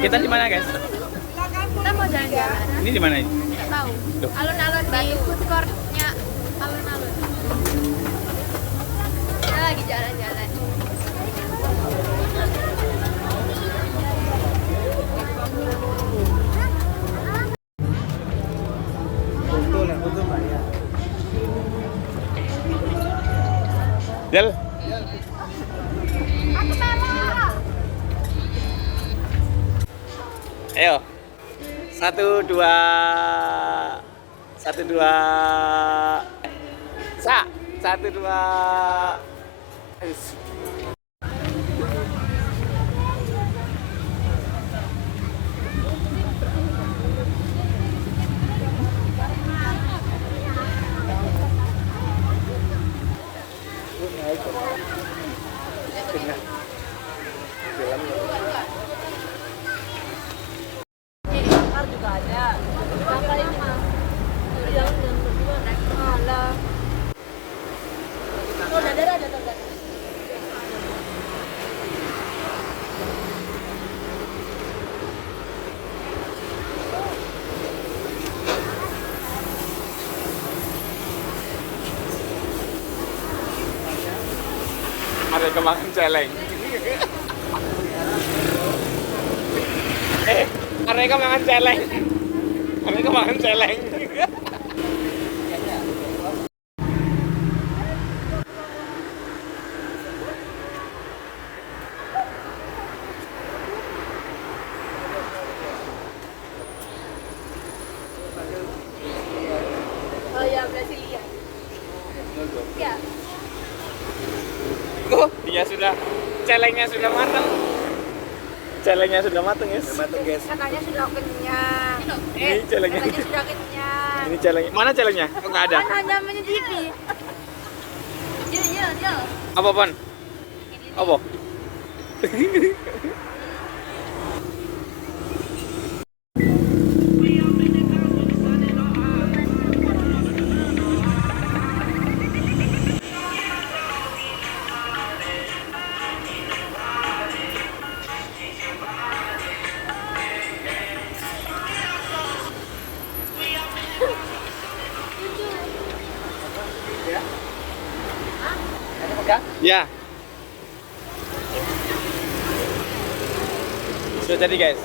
Kita di mana, guys? Kita mau jalan-jalan. Ini di mana ini? Nggak tahu. Loh. Alun-alun di food court-nya alun-alun. Kita lagi jalan-jalan. Foto lah, foto Mbak ya. Jel. Ayo. 1 2 1 2 Sa 1 2 Bakar juga ada. Bakar ini mah. Jangan berdua. Mereka makan celeng. Mereka makan celeng. Mereka makan celeng. Oh ya, Brasilia. Ya. Oh, dia sudah celengnya sudah matang. Celengnya sudah matang, guys. Katanya sudah kenyang. Ini celengnya. Katanya sudah kenyang. Ini celengnya. Mana celengnya? Oh, nggak ada. Kan hanya menyicipi. Iya. Apa, Pan? Apa? Ya. Sudah jadi, guys.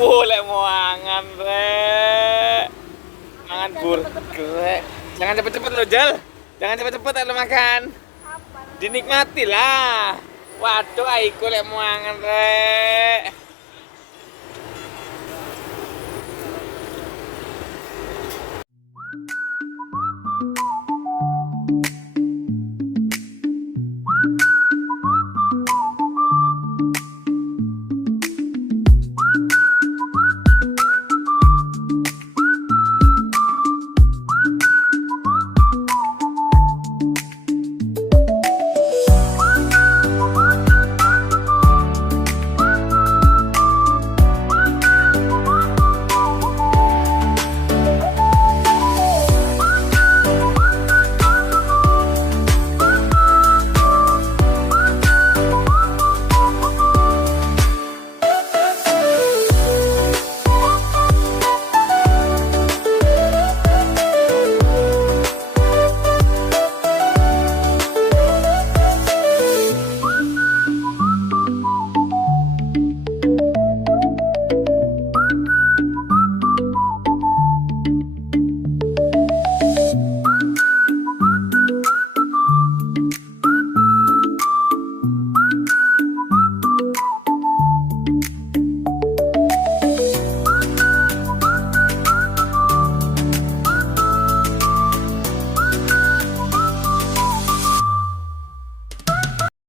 Lek mau angan, Rek. Mangan burger, Rek. Jangan cepet-cepet lo, Jal. Jangan cepet-cepet lo makan. Dinikmati lah. Waduh, aiku lek mau angan, Rek.